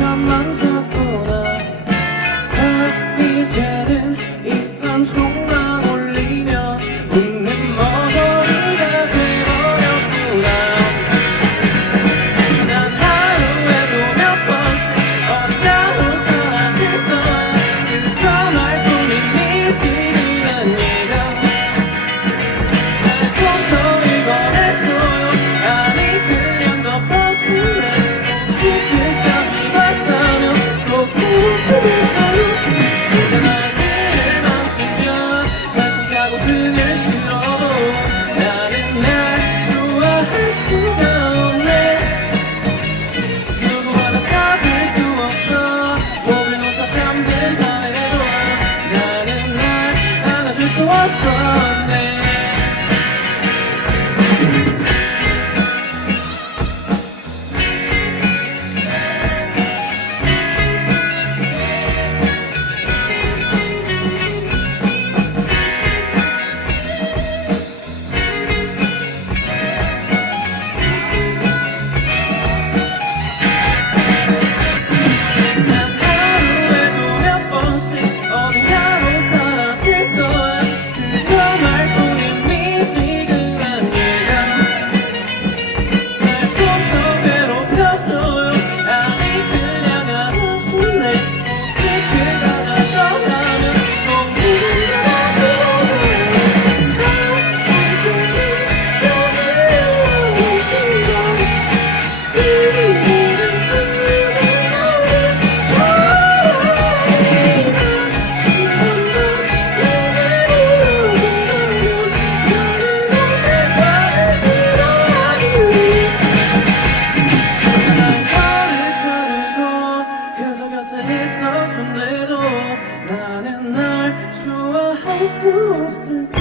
someone's gonna pull up. olsun.